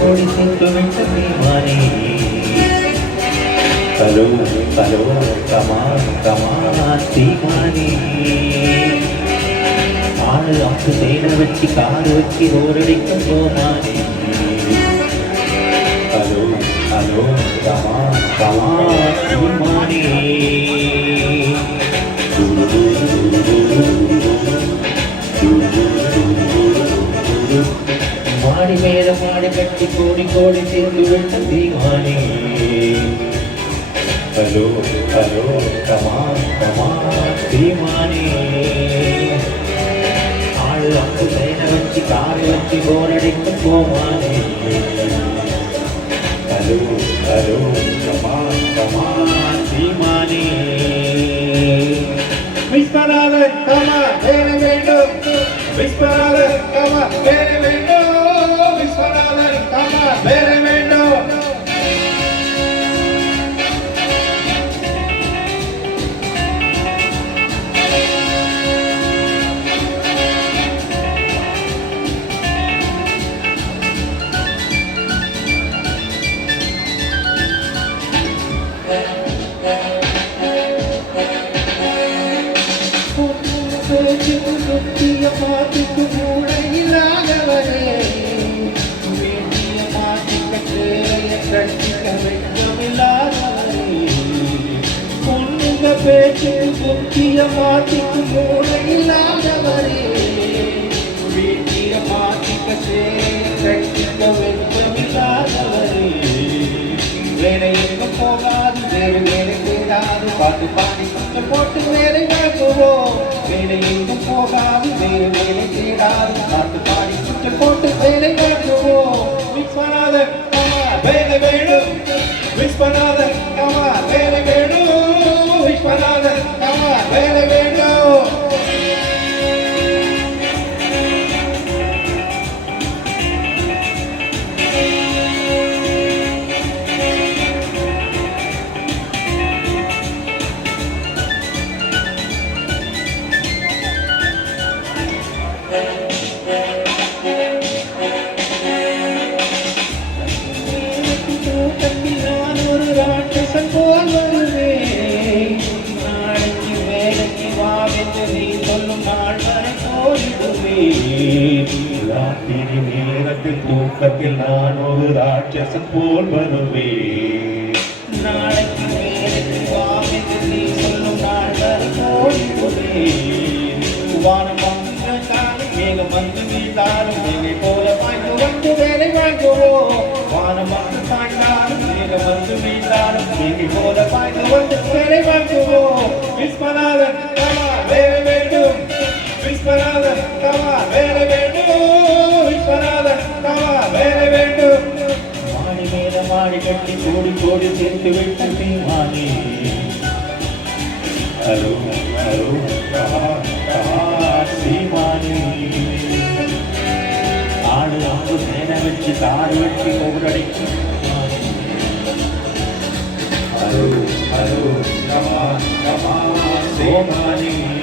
கோடி சேர்த்து விட்ட தீவானே ஹலோ ஹலோ கமான் கமான் தீவானே ஆளு அப்பு தேனை வச்சு காடு வச்சு ஓரடிக்கும் போமானே ஹலோ ஹலோ கமான் கமான் தீவானே மாடி மேல மாடி கட்டி கோடி கோடி சேர்ந்து விட்ட தீவானே ஹலோ ஹலோ கமான் கமான் தீவானே ஆளு அப்பு தேனை வச்சு காடு வச்சு போரடிக்கும் போமானே ஹலோ ஹலோ கமான் கமான் தீவானே விஸ்வநாதன் கமா வேற வேண்டும் விஸ்வநாதன் கமா வேற வேண்டும் விஸ்வநாதன் கமா வேற வேண்டும் மாட்டிக்கு மூளையில்லாதவரே வேண்டிய மாட்டிக்க தேவைய கட்டிக்க வெட்கமில்லாதவரே பொண்ணுங்க பேச்சு முக்கிய மாட்டிக்கு மூளையில்லாதவரே வேண்டிய மாட்டிக்க தேவைய கட்டிக்க வெட்கமில்லாதவரே வேலை எங்க போகாது வேறு வேலை தேடாது பாட்டு பாடி பக்கம் போட்டு வேலை வாங்குவோம் வேலை எங்கும் போகாது வேறு வேலை தேடாது பாட்டு பாடி குற்றம் போட்டு வேலை வாங்குவோம் விஸ்வநாதன் கமா வேலை வேணும் விஸ்வநாதன் கமா வேலை வேணும் விஸ்வநாதன் கமா வேலை வேணும் ராத்திரி நேரத்தில் தூக்கத்தில் நான் ஒரு ராட்சசன் போல் வருவேன் நாளைக்கு நேரத்தில் வாமென்று நீ சொல்லும் நாள் வரை ஓடிடுவேன் வானம் வந்தாலும் மேகம் வந்து வீழ்ந்தாலும் மேலை போல பாய்ந்து வந்து வேலை வாங்குவோம் வானம் வந்து பாய்ந்தாலும் மேகம் வந்து வீழ்ந்தாலும் மேலை போல பாய்ந்து வந்து வேலை வாங்குவோம் விஸ்வநாதன் கமா வேலை வேண்டும் விஸ்வநாதன் கமா வேலை வேண்டும் விஸ்வநாதன் கமா வேலை வேண்டும் மாடி மேல மாடி கட்டி கோடி கோடி சேர்த்து விட்ட தீவானே ஹலோ ஹலோ கமான் கமான் தீவானே ஆளு அம்பு தேனை வச்சு காடு வச்சு ஓரடிக்கும் ஹலோ ஹலோ கமான் கமான் தீவானே